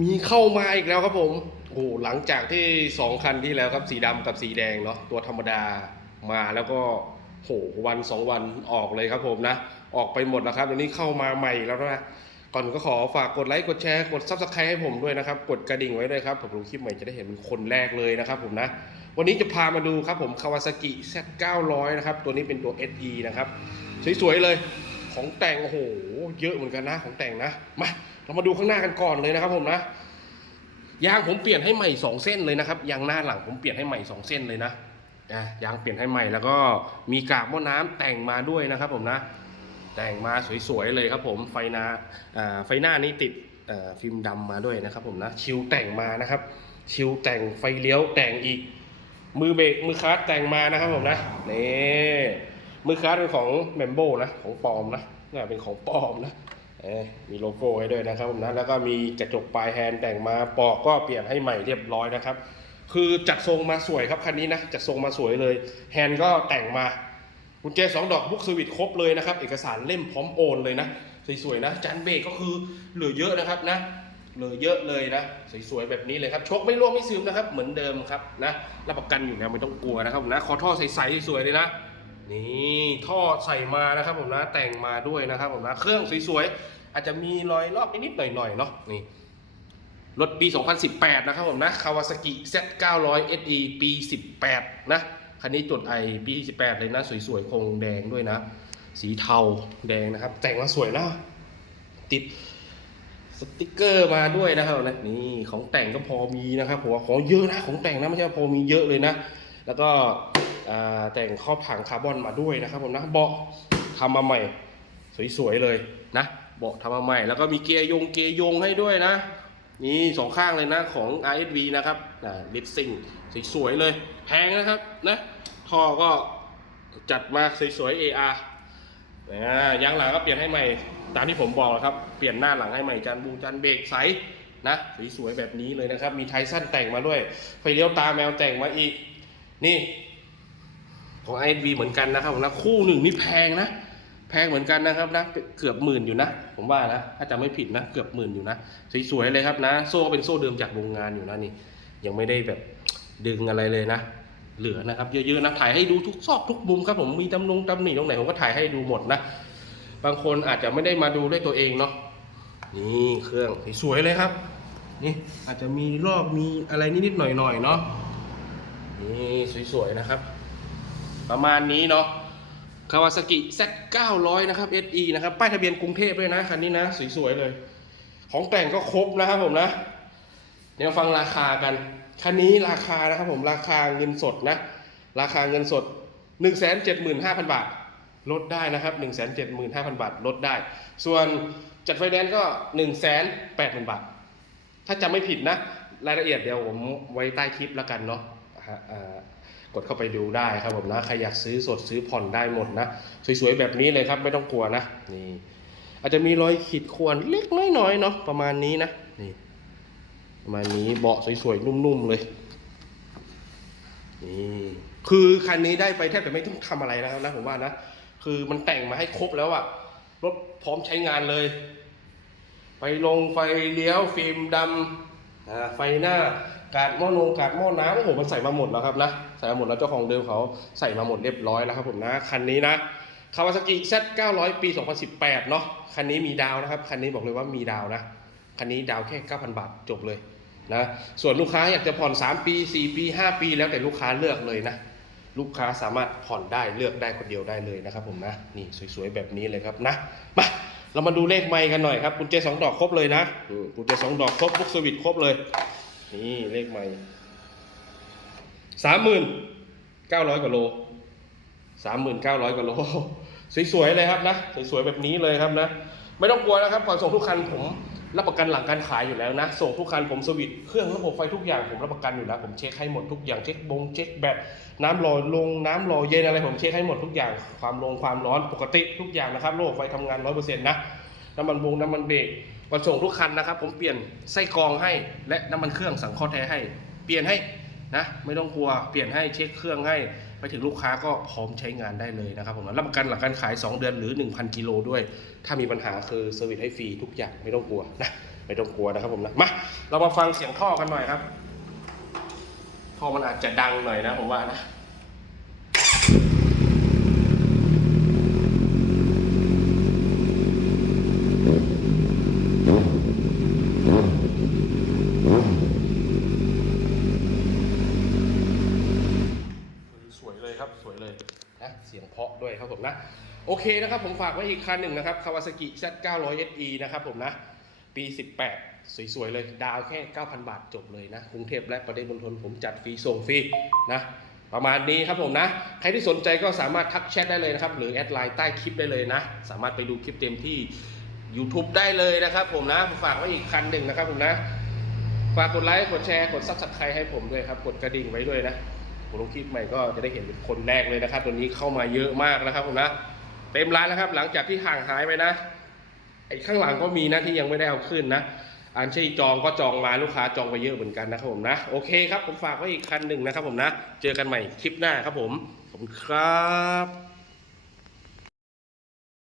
มีเข้ามาอีกแล้วครับผม โอ้โหหลังจากที่สองคันที่แล้วครับสีดำกับสีแดงเนาะตัวธรรมดามาแล้วก็โหวันสองวันออกเลยครับผมนะ ออกไปหมดแล้วครับวันนี้เข้ามาใหม่แล้วนะก่อนก็ขอฝากกดไลค์กดแชร์กดซับสไครต์ให้ผมด้วยนะครับ กดกระดิ่งไว้ด้วยครับผมลงคลิปใหม่จะได้เห็นเป็นคนแรกเลยนะครับผมนะ วันนี้จะพามาดูครับผม Kawasaki Z900 นะครับ ตัวนี้เป็นตัว SE นะครับ สวยๆเลยของแต่งโอ้โหเยอะเหมือนกันนะของแต่งนะมา เรามาดูข้างหน้ากันก่อนเลยนะครับผมนะ ยางผมเปลี่ยนให้ใหม่2เส้นเลยนะครับ ยางหน้าหลังผมเปลี่ยนให้ใหม่2เส้นเลยนะนะยางเปลี่ยนให้ใหม่แล้วก็มีกากหม้อน้ำแต่งมาด้วยนะครับผมนะ แต่งมาสวยๆเลยครับผมไฟหน้าไฟหน้านี่ติดฟิล์มดำมาด้วยนะครับผมนะ ชิวแต่งมานะครับ ชิวแต่งไฟเลี้ยวแต่งอีก มือเบรกมือคลัตช์แต่งมานะครับผมนะนี่มือคลัตช์เป็นของแมมโบนะของปลอมนะน่าเป็นของปลอมนะ มีโลโก้ให้ด้วยนะครับผมนะแล้วก็มีกระจกปลายแฮนด์แต่งมาปอกก็เปลี่ยนให้ใหม่เรียบร้อยนะครับ คือจัดทรงมาสวยครับคันนี้นะจัดทรงมาสวยเลย แฮนด์ก็แต่งมากุญแจสองดอกบุ๊กสวิตครบเลยนะครับ เอกสารเล่มพร้อมโอนเลยนะสวยๆนะจานเบรกก็คือเหลือเยอะนะครับนะเหลือเยอะเลยนะสวยๆแบบนี้เลยครับชกไม่ร่วงไม่ซึมนะครับ เหมือนเดิมครับนะรับประกันอยู่แล้วไม่ต้องกลัวนะครับผมนะขอท่อใสๆสวยๆเลยนะ นี่ท่อใส่มานะครับผมนะแต่งมาด้วยนะครับผมนะเครื่องสวยๆอาจจะมีรอยรอบนิดๆหน่อยๆเนาะนี่รถปี 2018 นะครับผมนะ Kawasaki Z900 SE ปี 18 นะ คันนี้จดไอปี 18 เลยนะ สวยๆคงแดงด้วยนะ สีเทาแดงนะครับ แต่งมาสวยนะ ติดสติกเกอร์มาด้วยนะครับนะนี่ของแต่งก็พอมีนะครับผมของเยอะนะ ของแต่งนะ ไม่ใช่พอมีเยอะเลยนะ แล้วก็ แต่งครอบผังคาร์บอนมาด้วยนะครับผมนะเบาะทำมาใหม่ สวยๆเลยนะเบาะทำมาใหม่ แล้วก็มีเกียร์ยงเกียร์ยงให้ด้วยนะ นี่สองข้างเลยนะของ RSV นะครับลิปซิงสวยๆเลย แพงนะครับนะท่อก็จัดมาสวยๆ AR ยางหลังก็เปลี่ยนให้ใหม่ ตามที่ผมบอกแล้วครับ เปลี่ยนหน้าหลังให้ใหม่จานบูจานเบรกใสนะสวยๆแบบนี้เลยนะครับ มีไทสั้นแต่งมาด้วยไฟเลี้ยวตาแมวแต่งมาอีก นี่ ของ i อเหมือนกันนะครับนะคู่หนึ่งนี่แพงนะ แพงเหมือนกันนะครับนะเกือบหมื่นอยู่นะ ผมว่านะถ้าจำไม่ผิดนะเกือบหมื่นอยู่นะสวยๆเลยครับนะ โซ่ก็เป็นโซ่เดิมจากโรงงานอยู่นะนี่ ยังไม่ได้แบบดึงอะไรเลยนะ เหลือนะครับ เยอะๆนะถ่ายให้ดูทุกซอกทุกมุมครับผมมีตำลงตำหนิตรงไหนผมก็ถ่ายให้ดูหมดนะ บางคนอาจจะไม่ได้มาดูด้วยตัวเองเนาะนี่เครื่องสวยๆเลยครับนี่อาจจะมีรอบมีอะไรนิดๆหน่อยๆเนาะนี่สวยๆนะครับ ประมาณนี้เนาะคาวาซากิ Z900 นะครับ SE นะครับ ป้ายทะเบียนกรุงเทพด้วยนะ คันนี้นะ สวย ๆ เลย ของแต่งก็ครบนะครับผมนะ เดี๋ยวฟังราคากัน คันนี้ราคานะครับผมราคาเงินสดนะ ราคาเงินสด 175,000 บาท ลดได้นะครับ 175,000 บาท ลดได้ ส่วนจัดไฟแนนซ์ก็ 180,000 บาท ถ้าจำไม่ผิดนะ รายละเอียดเดี๋ยวผมไว้ใต้คลิปแล้วกันเนาะอ่าอ่า กดเข้าไปดูได้ครับผมนะใครอยากซื้อสดซื้อผ่อนได้หมดนะ สวยๆแบบนี้เลยครับไม่ต้องกลัวนะนี่อาจจะมีรอยขีดข่วนเล็กน้อยๆเนาะประมาณนี้นะนี่ประมาณนี้เบาะสวยๆนุ่มๆเลยนี่คือคันนี้ได้ไปแทบจะไม่ต้องทำอะไรแล้วนะผมว่านะคือมันแต่งมาให้ครบแล้วอะรถพร้อมใช้งานเลย ไฟลงไฟเลี้ยวฟิล์มดำไฟหน้า กาดหม้อนงกาดหม้อน้ำโอ้โหมันใส่มาหมดแล้วครับนะใส่มาหมดแล้วเจ้าของเดิมเขาใส่มาหมดเรียบร้อยแล้วครับผมนะคันนี้นะคาวาซากิ Z900 ปี 2018 เนาะคันนี้มีดาวนะครับ คันนี้บอกเลยว่ามีดาวนะ คันนี้ดาวแค่ 9,000 บาทจบเลยนะ ส่วนลูกค้าอยากจะผ่อน 3 ปี 4 ปี 5 ปี แล้วแต่ลูกค้าเลือกเลยนะ ลูกค้าสามารถผ่อนได้เลือกได้คนเดียวได้เลยนะครับผมนะ นี่สวยๆ แบบนี้เลยครับนะ มาเรามาดูเลขไมค์กันหน่อยครับกุญแจสองดอกครบเลยนะกุญแจสองดอกครบบุกสวิตครบเลย นี่เลขไมค์สามหมื่นเก้าร้อยกว่าโลสามหมื่นเก้าร้อยกว่าโลสวยๆเลยครับนะสวยๆแบบนี้เลยครับนะ ไม่ต้องกลัวนะครับก่อนส่งทุกคันผมรับประกันหลังการขายอยู่แล้วนะ ส่งทุกคันผมสวิตช์เครื่องระบบไฟทุกอย่างผมรับประกันอยู่แล้ว ผมเช็คให้หมดทุกอย่างเช็คบงเช็คแบตน้ำหล่อลงน้ำหล่อเย็นอะไรผมเช็คให้หมดทุกอย่างความลงความร้อนปกติทุกอย่างนะครับระบบไฟทำงานร้อยเปอร์เซ็นต์นะน้ำมันบงน้ำมันเบรก ก่อส่งทุกคันนะครับ ผมเปลี่ยนไส้กรองให้และน้ำมันเครื่องสังเคราะห์แท้ให้ เปลี่ยนให้นะไม่ต้องกลัวเปลี่ยนให้เช็คเครื่องให้ไปถึงลูกค้าก็พร้อมใช้งานได้เลยนะครับผมรับประกันหลังการขาย 2 เดือนหรือ 1,000 กิโลด้วย ถ้ามีปัญหาคือเซอร์วิสให้ฟรีทุกอย่างไม่ต้องกลัวนะไม่ต้องกลัวนะครับผมนะมาเรามาฟังเสียงท่อกันหน่อยครับท่อมันอาจจะดังหน่อยนะผมว่านะ สวยเลยครับสวยเลยนะเสียงเพราะ ด้วยครับผมนะ โอเคนะครับผมฝากไว้อีกคันหนึ่งนะครับ Kawasaki Z900 SE นะครับผมนะ ปี 18 สวยๆ เลย ดาวแค่ 9,000 บาทจบเลยนะกรุงเทพและประเทศมณฑลผมจัดฟรีส่งฟรีนะประมาณนี้ครับผมนะ ใครที่สนใจก็สามารถทักแชทได้เลยนะครับ หรือแอดไลน์ใต้คลิปได้เลยนะ สามารถไปดูคลิปเต็มที่ YouTube ได้เลยนะครับผมนะ ฝากไว้อีกคันหนึ่งนะครับผมนะ ฝากกดไลค์ กดแชร์ กดซับสไครต์ให้ผมด้วยครับ กดกระดิ่งไว้ด้วยนะ ผมลงคลิปใหม่ก็จะได้เห็นคนแรกเลยนะครับ ตัวนี้เข้ามาเยอะมากนะครับผมนะ เต็มร้านแล้วครับ หลังจากที่ห่างหายไปนะไอ้ข้างหลังก็มีนะที่ยังไม่ได้เอาขึ้นนะ อันเช่จองก็จองมาลูกค้าจองไปเยอะเหมือนกันนะครับผมนะ โอเคครับผมฝากไว้อีกคันหนึ่งนะครับผมนะ เจอกันใหม่คลิปหน้าครับผมขอบคุณครับ